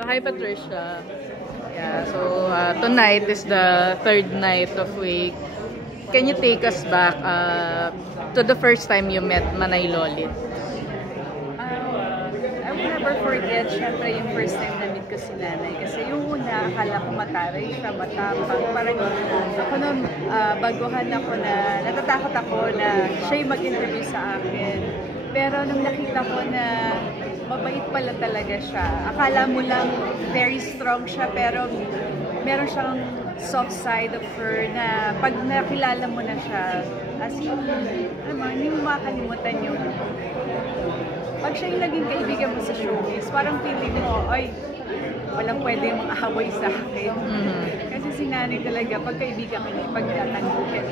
So, hi Patricia. Yeah, so tonight is the third night of Wake. Can you take us back to the first time you met Manay Lolit? I will never forget, syempre, yung first time na meet ko si nanay. Kasi yung una, akala ko mataray siya, matapang. Parang ako nun, baguhan ako na, natatakot ako na siya yung mag-interview sa akin. Pero nung nakita ko na mabait pala talaga siya, akala mo lang very strong siya, pero meron siyang soft side of her na pag nakilala mo na siya, as in, hindi mo makakalimutan yung pag siya yung naging kaibigan mo sa showbiz, parang feeling mo, ay, walang pwede mong away sa akin. Kasi si nanay talaga, pag kaibigan ka niya, ipagtatanggupin.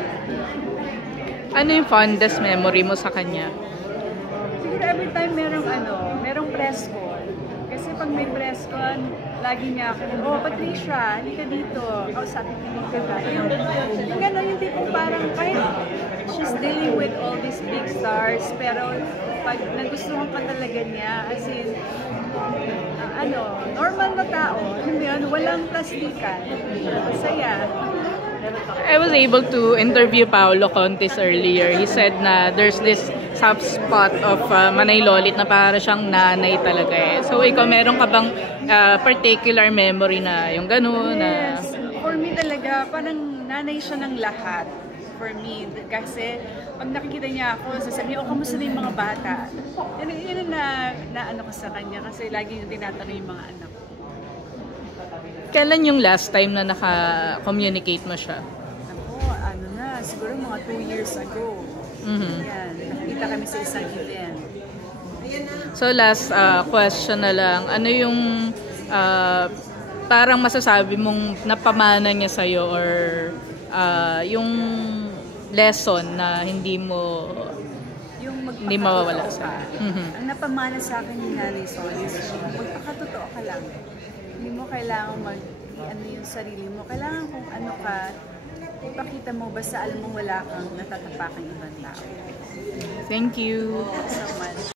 Ano yung fondest memory mo sa kanya? Siguro every time merong press call. Kasi pag may press call, lagi niya ako, oh Patricia, halika dito. Kausapin mo ka ba? Yung gano'n, yung tipong parang kahit she's dealing with all these big stars, pero pag nagustuhan ka talaga niya, as in, normal na tao, hindi walang plastikan. Masaya. I was able to interview Paolo Contis earlier. He said na there's this soft spot of Manay Lolit na para siyang nanay talaga eh. So ikaw, meron ka bang particular memory na yung gano'n? Yes. For me talaga, parang nanay siya ng lahat. For me. Kasi pag nakikita niya ako, sasabihin, kamusta na yung mga bata? Yun na ano ko sa kanya kasi lagi yung tinatanong yung mga anak ko. Kailan yung last time na naka-communicate mo siya? Ako, siguro mga 2 years ago. Yan, nakita kami sa isang event. So last question na lang, ano yung parang masasabi mong napamana niya sa'yo or yung lesson na hindi mawawala sa Ang napamana sa akin ni Nanay Sol is magpakatotoo ka lang. Hindi mo kailangan yung sarili mo. Kailangan kung ano ka, ipakita mo basta alam mo wala kang natatapakang ibang tao. Thank you. Thank you so much.